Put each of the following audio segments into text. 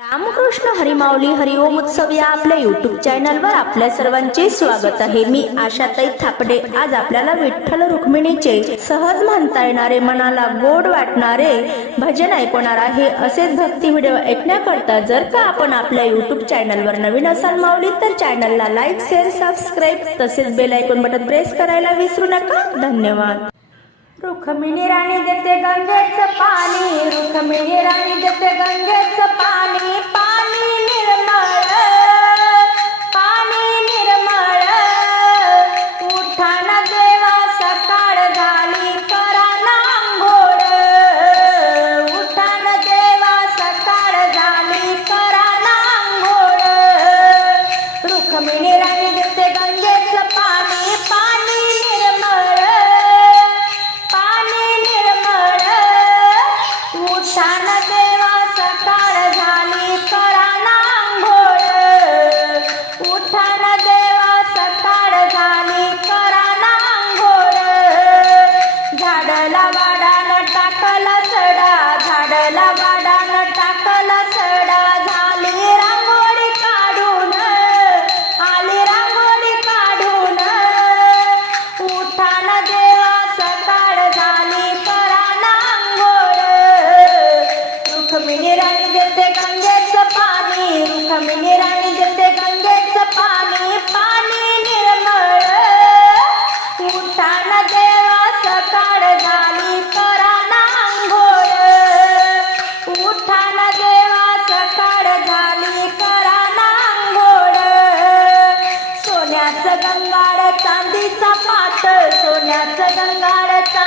रामकृष्ण हरिमावली हरिओम उत्सव या आपल्या युट्यूब चॅनलवर आपल्या सर्वांचे स्वागत आहे. मी आशाताई थापडे. आज आपल्याला विठ्ठल रुक्मिणीचे सहज म्हणता येणारे मनाला गोड वाटणारे भजन ऐकणार आहे. असेच भक्ती व्हिडिओ ऐकण्याकरता जर का आपण आपल्या युट्यूब चॅनलवर नवीन असाल माऊली तर चॅनलला लाईक शेअर सबस्क्राईब तसेच बेल ऐकून बटन प्रेस करायला विसरू नका. धन्यवाद. रुक्मिणी राणी देते गंगेचं पाणी रुक्मिणी राणी देते गंगेचं पाणी पाणी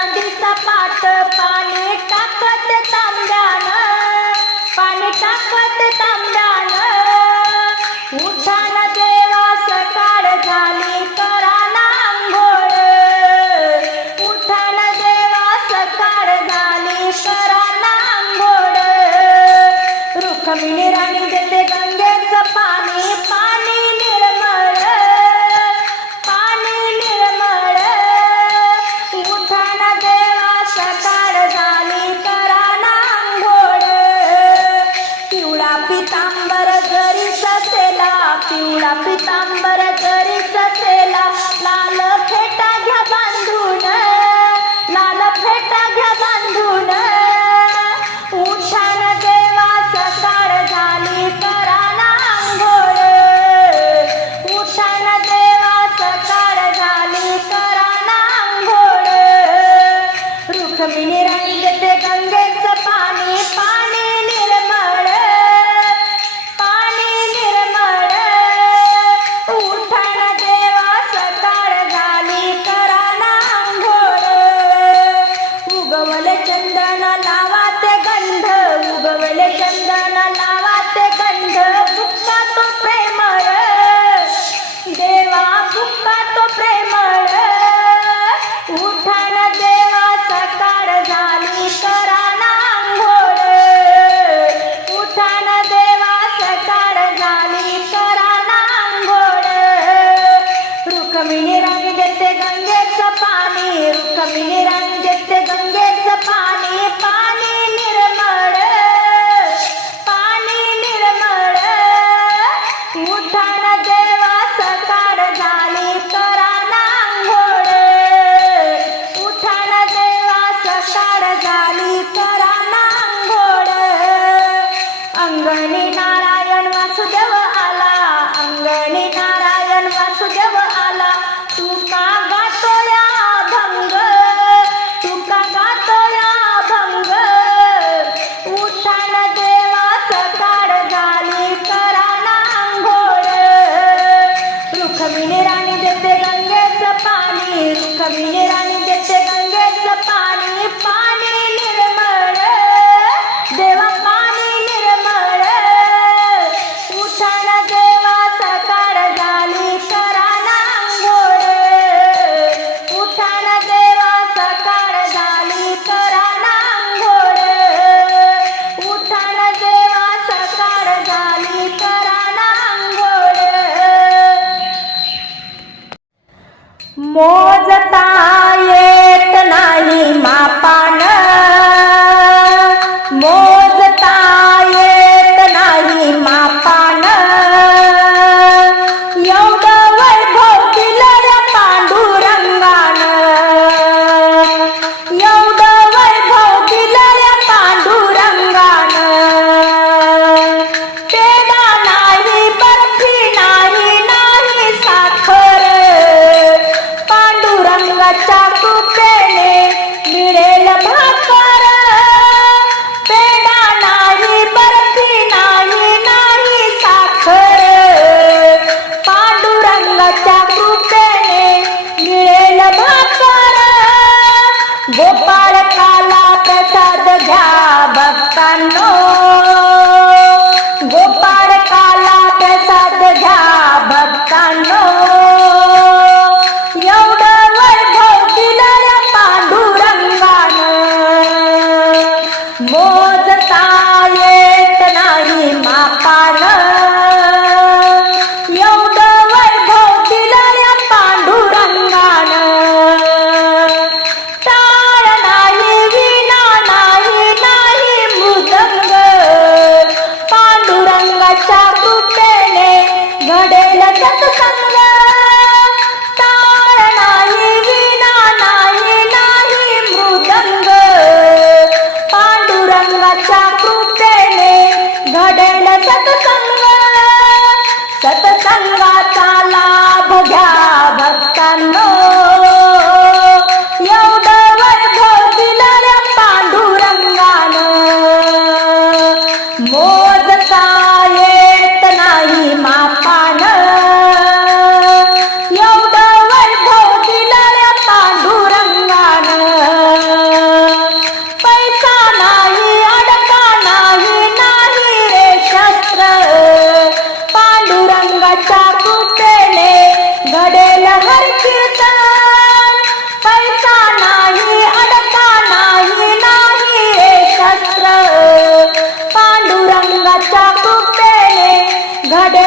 नदीचा पाट पाणी टाकत तांब्यानं पाणी टाकत तांब्यानं उठा मोजता येत नाही मापान.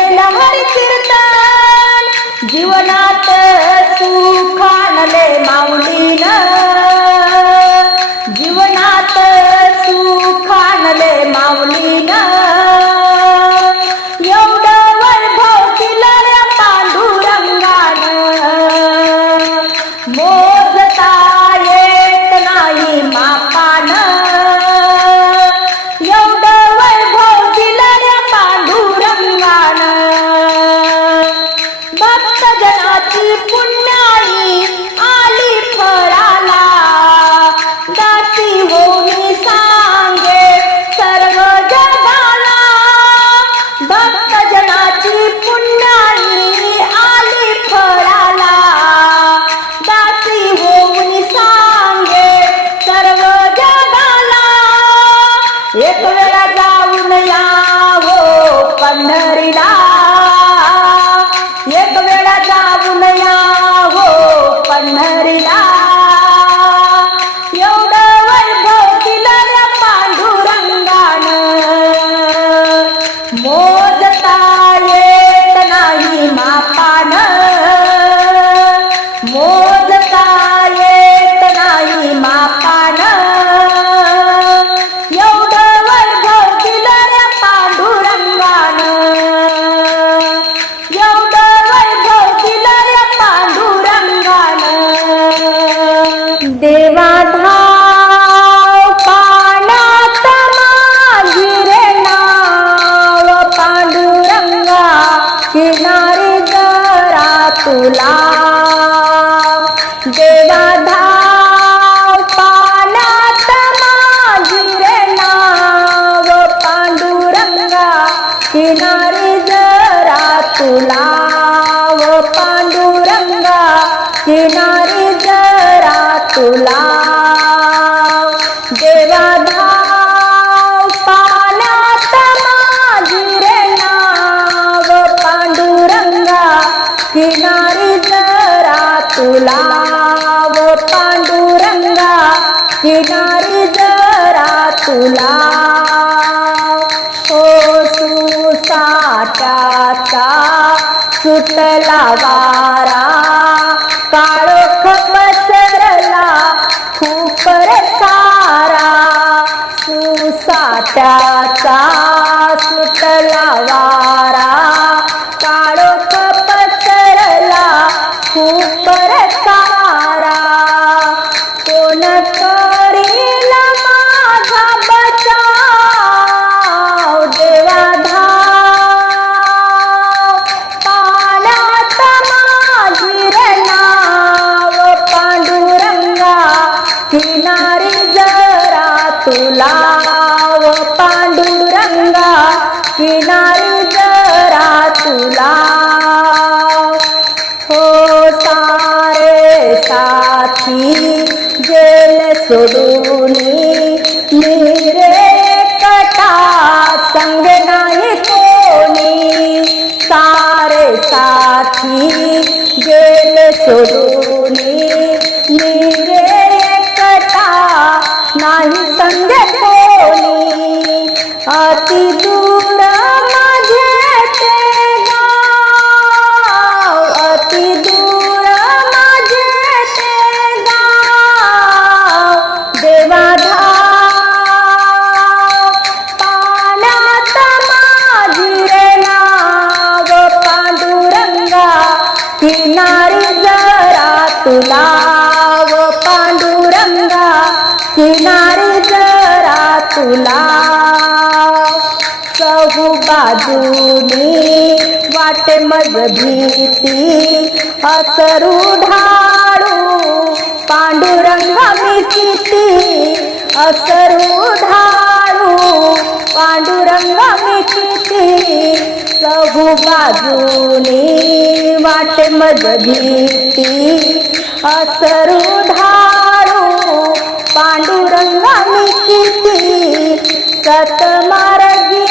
केला हरी कीर्तन जीवनात सुख आणले माऊलीन. जीवनात सुख आणले माऊलीन. एवढं वैभव किल्ला पांडुरंगान. मोजता तुला. देवा सुटला वारा. किनारी जरा तुला पांडुरंगा. किनारी जरा तुला. हो सारे साथी जेल सोडून निरे कटा संग नाही कोणी. सारे साथी जेल सोडून निरे സന്ധ്യ പോലെ ആർത്തി बाजूनी वाटे मज भीती असरू ढाळू पांडुरंग मी किती असरू ढाळू पांडुरंग मी किती चहू बाजूनी वाटे मज भीती असरू ढाळू पांडुरंग मी किती सतमार्गी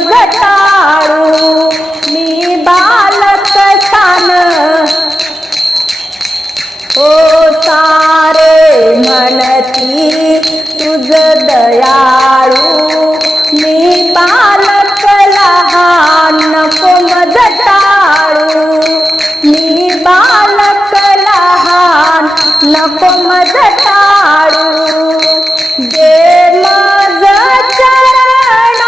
घटाळू. मी बालक सान ओ हो सारे म्हणती तुझ दयाळू. मी बालक लहान नको मज टाळू मी बालक लहान नको मज टाळू दे मज चरणासी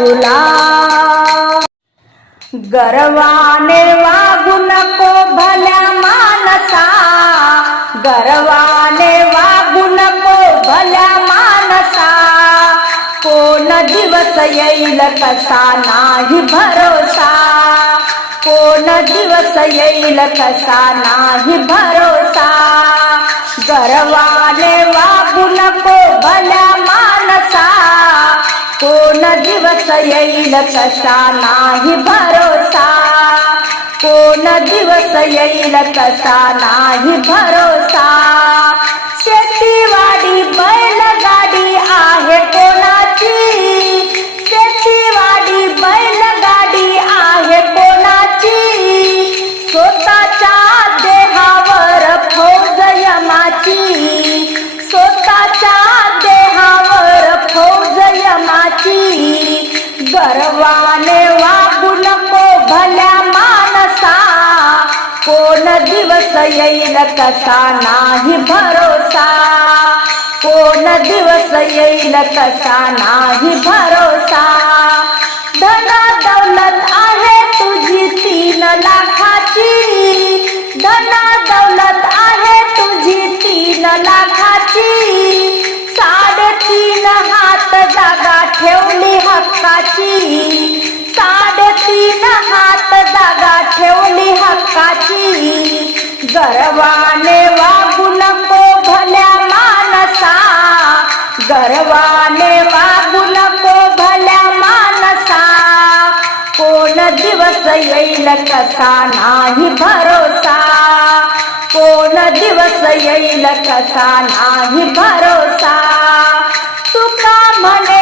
तुला. गर्वाने वागू नको भल्या मानसा. गर्वाने वागू नको भल्या मानसा. कोण दिवस येईल कसा नाही भरोसा. कोण दिवस येईल कसा नाही भरोसा. गर्वाने वागू नको भल्या मानसा. कोण दिवस येईल कसा नाही भरोसा? कोण दिवस येईल कसा नाही भरोसा? शेतीवाडी दिवस येईल कसा नाही भरोसा? कोण दिवस येईल कसा नाही भरोसा? धना दौलत आहे तुझी तीन लाखाची. धना दौलत आहे तुझी तीन लाखाची. साडेतीन हात जागा ठेवली हक्काची. साडेतीन हात जागा ठेवली हक्काची. गर्वाने वागू नको भल्या मानसा. गर्वाने वागू नको भल्या मानसा. कोण दिवस येईल कसा नाही भरोसा. कोण दिवस येईल कसा नाही भरोसा. तुका म्हणे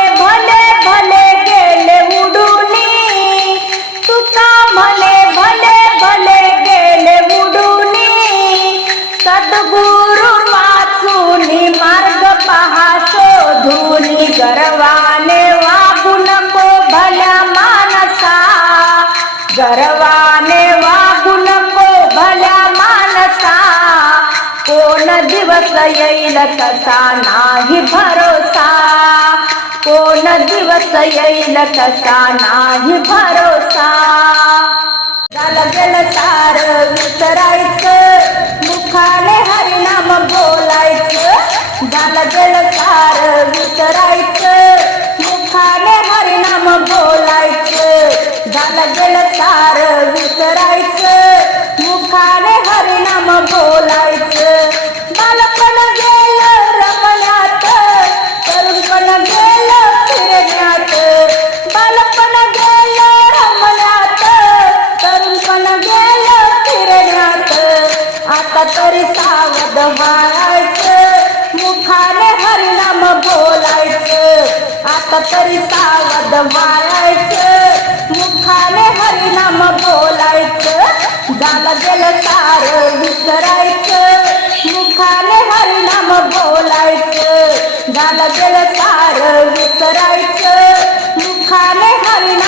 सद्गुरुर वाचूनी मार्ग पहा शोधूनी गर्वाने वागू नको भल्या मानसा. गर्वाने वागू नको भल्या मानसा. कोण दिवस येईल कसा नाही भरोसा. कोण दिवस येईल कसा नाही भरोसा. झालं गेलं सार विसरायचं सुखाने हरिनाम बोलायचं. झाला जलसार विसरायचं. मुखाने हरिनाम बोलायचं. झाला जलसार विसरायचं. मुखाने हरिनाम बोलायचं. वाळायचं मुखाने हरिनाम बोलायचं. जागा गेलं सार विसरायचं. मुखाने हरिनाम बोलायचं. जागा गेलं सार विसरायचं. मुखाने हरिनाम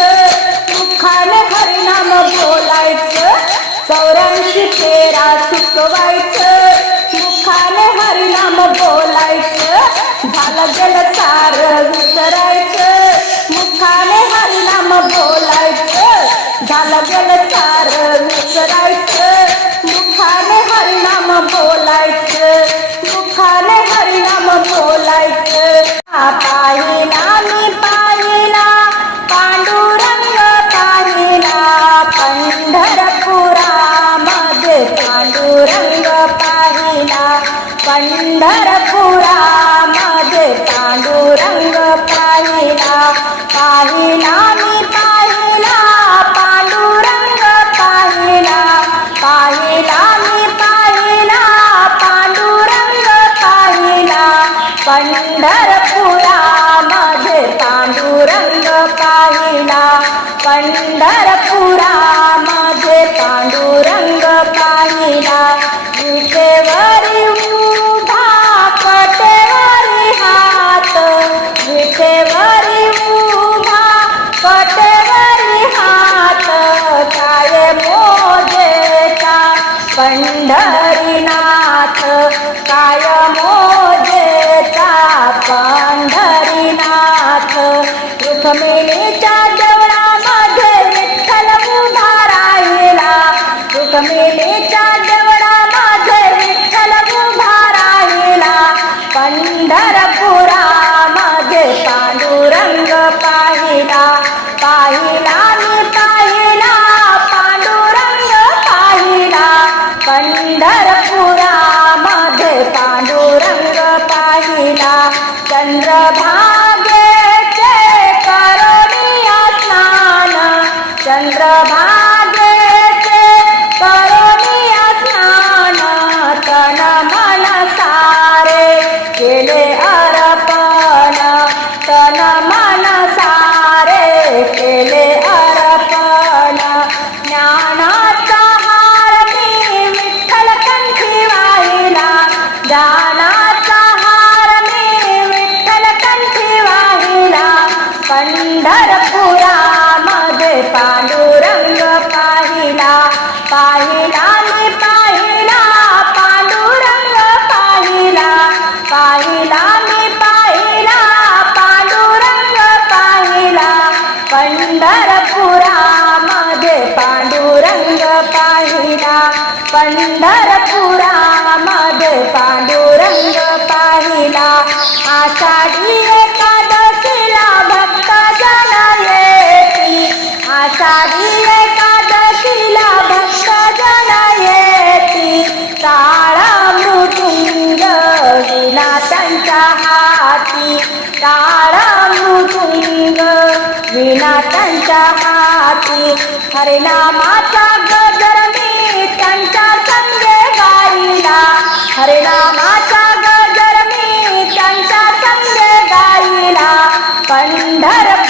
बोलायचं चौऱ्याऐंशी तेरा चुकवायचं मुखाने हरिनाम बोलायचं झालं गेलं सार विसरायचं मुखाने हरिनाम बोलायचं झालं गेलं सार विसरायचं मुखाने हरिनाम बोलायचं मुखाने हरिनाम बोलायचं त्यांच्या हाती. हरिनामाचा गजर मी त्यांच्या संगे गाईला. हरिनामाचा गजर मी त्यांच्या संगे गाईला. पंढर